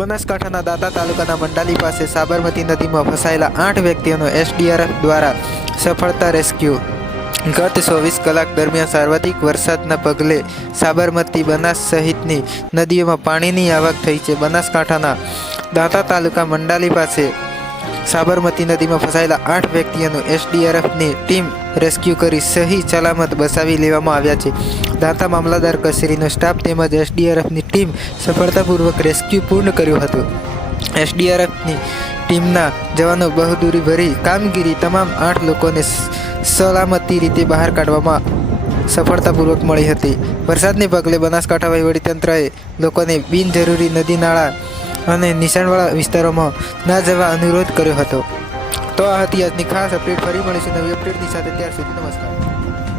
બનાસકાંઠાના દાતા તાલુકાના મંડાલી પાસે સાબરમતી નદીમાં ફસાયેલા આઠ વ્યક્તિઓનો એસડીઆરએફ દ્વારા સફળતા રેસ્ક્યુ. ગત ચોવીસ કલાક દરમિયાન સાર્વાધિક વરસાદના પગલે સાબરમતી બનાસ સહિતની નદીઓમાં પાણીની આવક થઈ છે. બનાસકાંઠાના દાંતા તાલુકા મંડાલી પાસે સાબરમતી નદીમાં ફસાયેલા આઠ વ્યક્તિઓનું એસડીઆરએફની ટીમ રેસ્ક્યુ કરી સહી સલામત બસાવી લેવામાં આવ્યા છે. દાંતા મામલાદાર કચેરીનો સ્ટાફ તેમજ એસડીઆરએફની ટીમ સફળતાપૂર્વક રેસ્ક્યુ પૂર્ણ કર્યું હતું. એસડીઆરએફની ટીમના જવાનો બહુદૂરી ભરી કામગીરી તમામ આઠ લોકોને સલામતી રીતે બહાર કાઢવામાં સફળતાપૂર્વક મળી હતી. વરસાદને પગલે બનાસકાંઠા વહીવટીતંત્રએ લોકોને બિનજરૂરી નદી નાળા અને નિશાનવાળા વિસ્તારોમાં ના જવા અનુરોધ કર્યો હતો. તો આ હતી આજની ખાસ અપડેટ ફરી મળીશું નવી અપડેટની સાથે. ત્યાર સુધી નમસ્કાર.